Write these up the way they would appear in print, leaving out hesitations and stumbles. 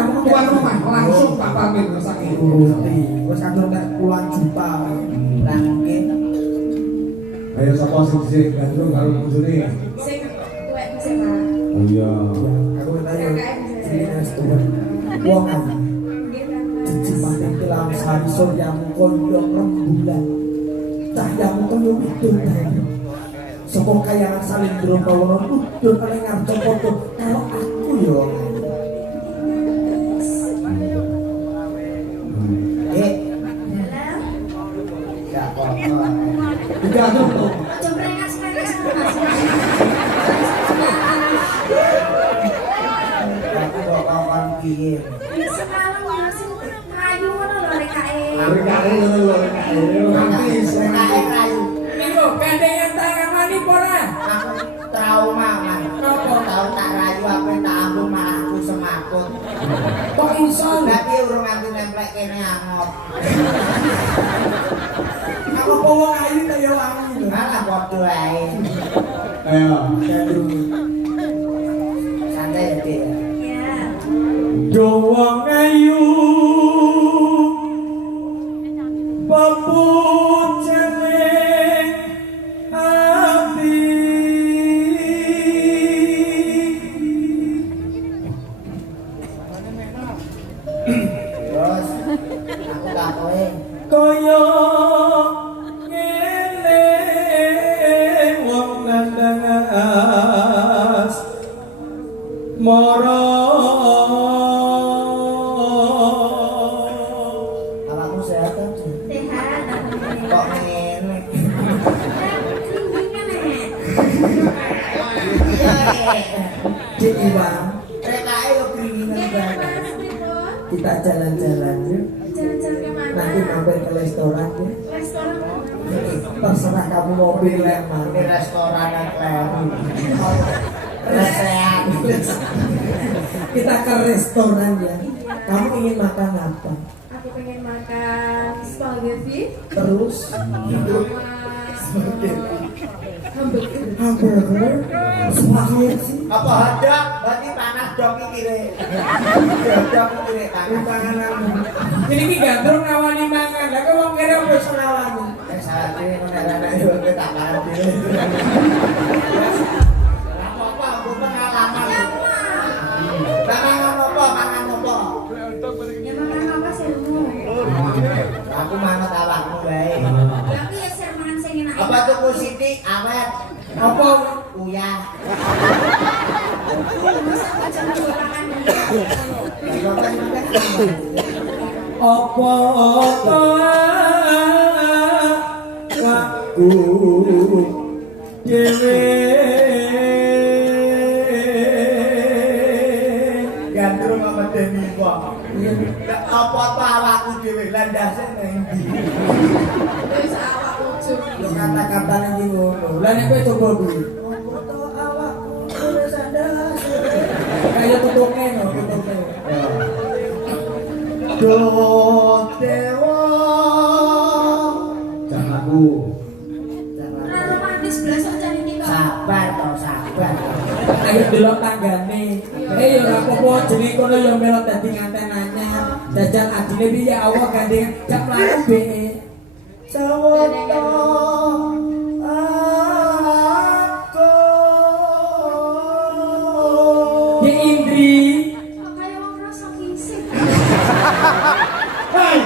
kamu tuan rumah langsung tak pamit saking turuti wis kadung nek puluhan juta Lah mungkin ayo sapa sing dhisik gandrung karo bojone Sing tuwek sing malah. oh iya aku tanya wong kan dicipake kelam sari suryamu koyo rembulan cahyamu koyo bidadari saka kayangan salindro pawono udun paling ngarep foto kalau aku yo gak apa-apa. digandrung to Aja prengas-prengas. Aku kok kawan piye. Semalam ya sing rayu ngono lho rek kae. arek kare ngono lho romantis Kae rayu. Niku gandengan tangan ora? Aku trauma man. Apa tau tak rayu apa tak ambung malah aku semakut. Kok iso? Berarti urung aku nemplek kene angop. aku bawa ayu kaya wangi lho Malah padha ae. ayo Santai ya, Dik. Ya. Dowang ayu pepujane ati Terus aku takoke, kaya ngene wong nandang as mara awakmu sehat ta? Sehat Kok ngene? Cik Iwan Rek kae yo kringinan banget. kita jalan-jalan yuk Jalan-jalan kemana? nanti mampir ke restoran yuk Restoran mana? terserah kamu mau pilih yang Ini mana restoran yang kleru. Resehat. kita ke restoran ya kamu ingin makan apa Aku pengen makan spaghetti terus sama hamburger. hamburger spaghetti Apa hadap? Berarti panas dok iki re. Dok iki re panas. panganan Ini ki gandrung nawani mangan. Lah kok wong kene wis nawani. Salah dhewe ngono-ngono yo tak parah dhewe. Apa-apa aku pengalaman. Mangan apa? Mangan apa? Ya makan apa sermu? Aku manut awakmu wae. Tapi ya ser mangan sing enak. Apa tuku sithik awet? apa Uyah. Aja jualan. Apa aku dhewe Gandrung apa deni kok? Apa-apa awakku dhewe landase nang ndi? Wis awak ujug. lo kata-kata nanti ngono Lah nek kowe coba kuwi. foto awakku terus ada Kaya tutungnya no, tutungnya. Do dewa. jangan aku Ora romantis blas aja iki kok. Sabar toh, sabar. Ayo delok tanggane. Ya ora apa-apa jenenge kono ya melok dadi nganten anyar. Jajal adine piye awak gandengan jak mlaku be. Sawoto aku. Ya Indri. Kok kaya wong rasa kisik. hei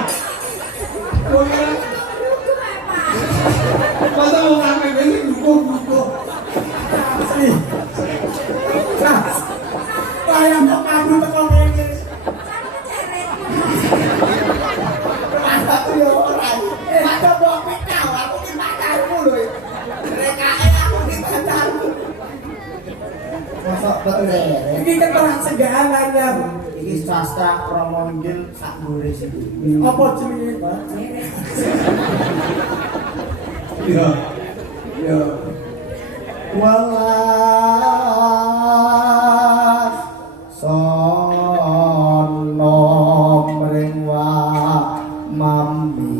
kowe Ruku kae, Pak. masa mau ngamen ini dukung sih kayak mau kabur teko ngene Kan keceret. Aku yo ora. Ada mbok pikau, aku ki pacarmu lho. Rekae aku ki pacarmu. Masuk betul ya. ini keterangan segalanya Iki sastra Promondil sak nulis iki. apa jenenge Pak iya iya Welas sono mring wa mami.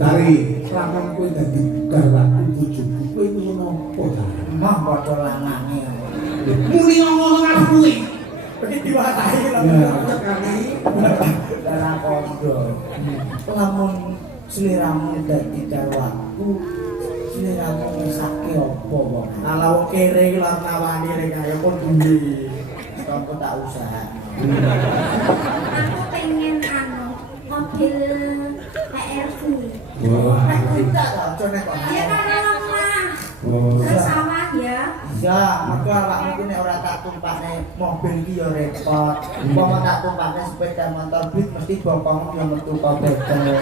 Tari lamun kowe dadi garwaku bojoku kowe ngono apa ta Mah padha lanange. muni ngomong karo kowe darah kondo. Lamun sliramu dadi garwaku, sliramu ngesake apa kok? Kalau kere iki lan nawani rek kaya pun duwe. Kamu tak usah. Aku pengen mobil HRV. Nek kita lah jane kok. Ya kan rumah. Oh. Terus sawah ya. Ya, mergo awakmu ku nek ora tak tumpakne mobil iki ya repot. Umpama tak tumpakne sepeda motor beat mesti bokongmu yang metu kok bekel.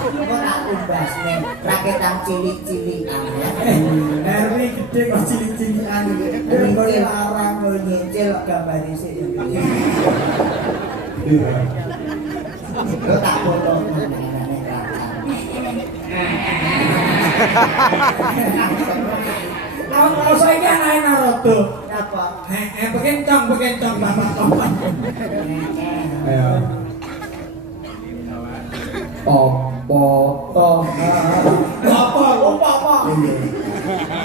Kok tak tumbasne raketan cilik-cilikan ya. Herwi gede kok cilik-cilikan iki. Engko larang kok nyicil gambar isik ya. Lo tak foto mengenai rakan. Kalau saya iki anake Naruto. Apa? Bekencong bapak topan. Ayo. Opo toh? Apa? Apa?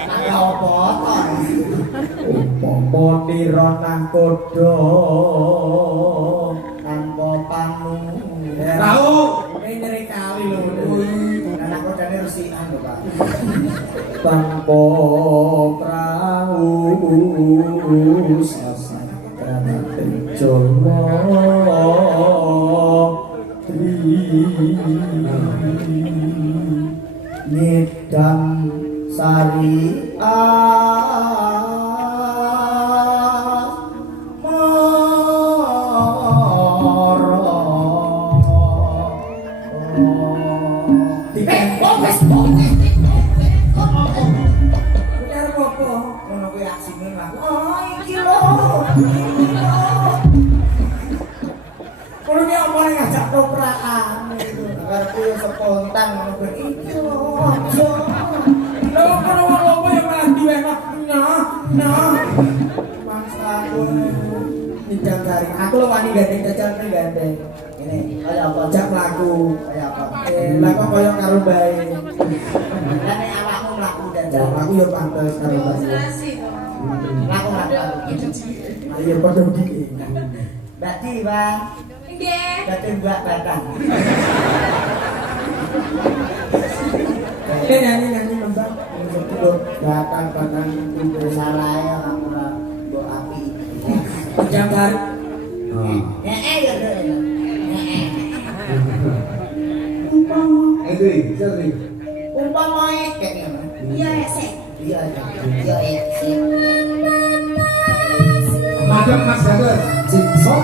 Ada apa? Opo tiro nang kodo? Tanpa panu. Tahu? Ini nyeri kali lho. Anak kodane resikan lho, Pak. Tanpa perahu sasatra jolo Nidam sari Biar apa? ngono kuwi aksine aku. Oh, iki lho. Kalau dia omongnya ngajak toprakan. Karepku yo spontan ngono kuwi. Iki lho. Aja. Lalu kalau ngomong yang malah diwenak. Nah. Mangsa aku nidam sari. Aku lo wani gandeng jajan nih gandeng. Ini kaya apa? Jak laku. Kaya apa? Laku kaya karo bae. Lah nek awakmu mlaku jajan. Aku ya pantes karo bae. Laku mlaku. Ayo padha iki. Mbak Di, Bang. Nggih. Dadi Mbak Batang. Nyanyi mbak. Batang kudu salah ya aku ora mbok api. Jangkar. Heeh ya lho. Heeh. Itu sering. Umpama kayak ngono. Iya, sik. Iya, iya, iya. Madam Mas Gatot, Jigsaw.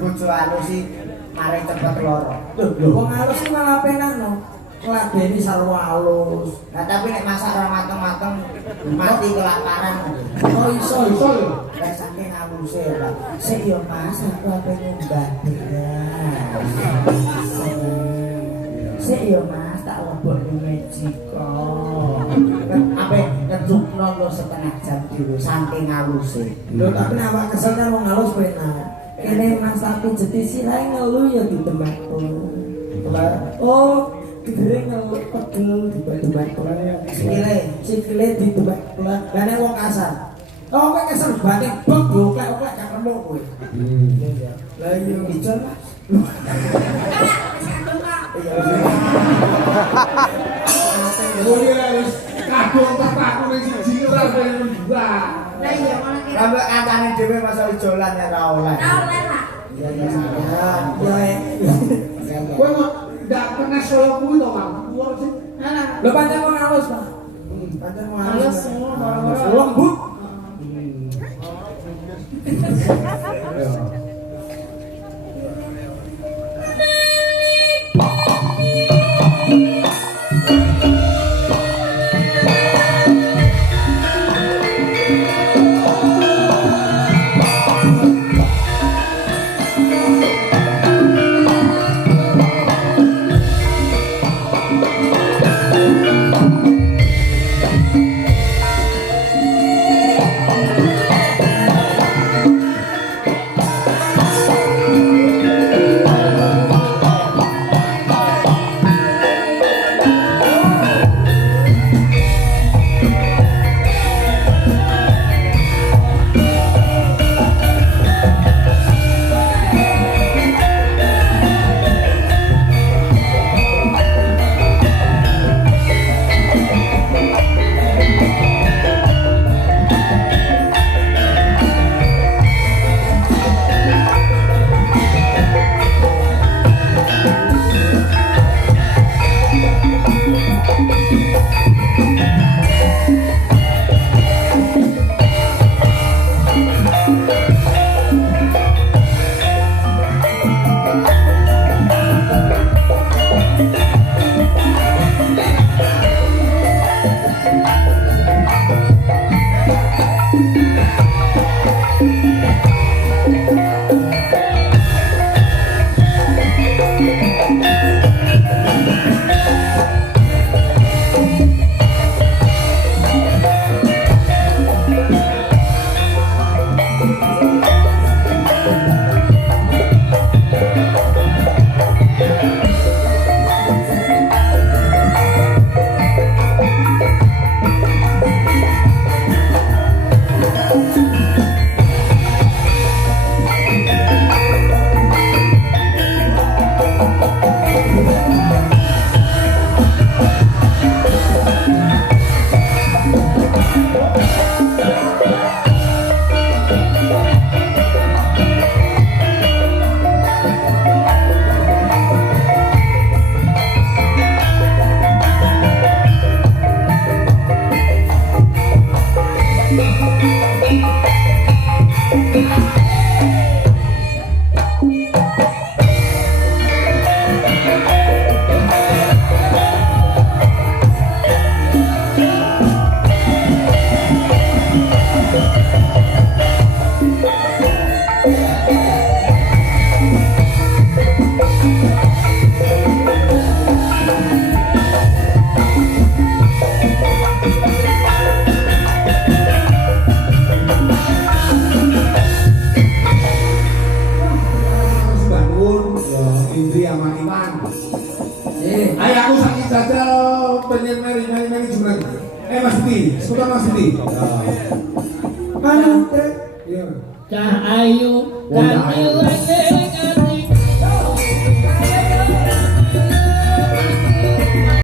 bojo halus sih mari cepet loro. Lho, wong halus sih malah penak no. Ngladeni sarwa halus. Nah tapi nek masak ora mateng-mateng mati kelaparan. Oh iso lho. Lek saking haluse ora. Sik yo Mas, aku ape nyumbang. Sik yo Mas, tak lebok ning Mejiko. Ape ngecukno lo setengah jam dulu saking haluse. Lho tapi nek awak kesel kan wong halus penak. Kene Mas tapi jeti silae ngeluh ya di tempatku. Oh, gedhe ngeluh pegel di tempatku. Sikile di tempatku. Lah nek wong kasar. Oh, kowe kesel batin bok oklek-oklek gak remuk kowe. Lah iya dicon Mas. Oh iya wis kadung tataku ning siji ora pengen dua. Lah iya ngono ki. Sampai katane dhewe masa ijolan ya ora oleh. Ora oleh lah. Iya ya. Kowe kok ndak pernah solo kuwi to, Bang? Kuwi sih. Alah. Lho pancen wong halus, Pak. Pancen wong halus. Lembut. Indri sama Iman. Ayo aku sakit jajal pengen meri jumlah. Mas Siti, sebentar Mas Siti. Anu, Iya. Cah ayu kami lagi